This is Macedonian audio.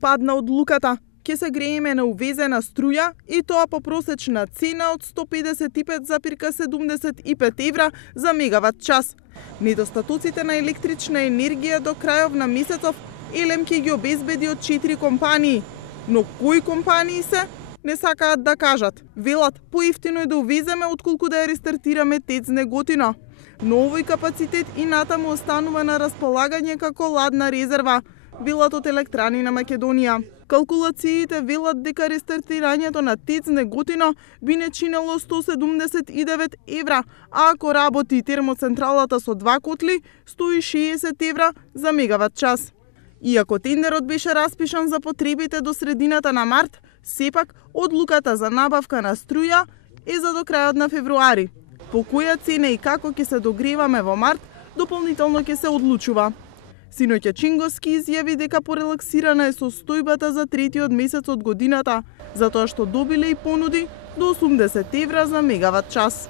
Падна одлуката. Ќе се грееме на увезена струја и тоа по просечна цена од 155,75 евра за мегават час. Недостатоците на електрична енергија до крајов на месецов Елем ќе ги обезбеди од 4 компании. Но кои компании се? Не сакаат да кажат. Велат, поевтино е да увеземе отколку да ја рестартираме ТЕЦ Неготино. Но овој капацитет и натаму останува на располагање како ладна резерва, велат од Електрани на Македонија. Калкулациите велат дека рестартирањето на ТЕЦ Неготино би не чинело 179 евра, а ако работи термоцентралата со 2 котли, 160 евра за мегават час. Иако тендерот беше распишан за потребите до средината на март, сепак одлуката за набавка на струја е за до крајот на февруари. По која цена и како ќе се догреваме во март, дополнително ќе се одлучува. Синоќа Чингоски изјави дека порелаксирана е состојбата за третиот месец од годината, затоа што добиле и понуди до 80 евра за мегават час.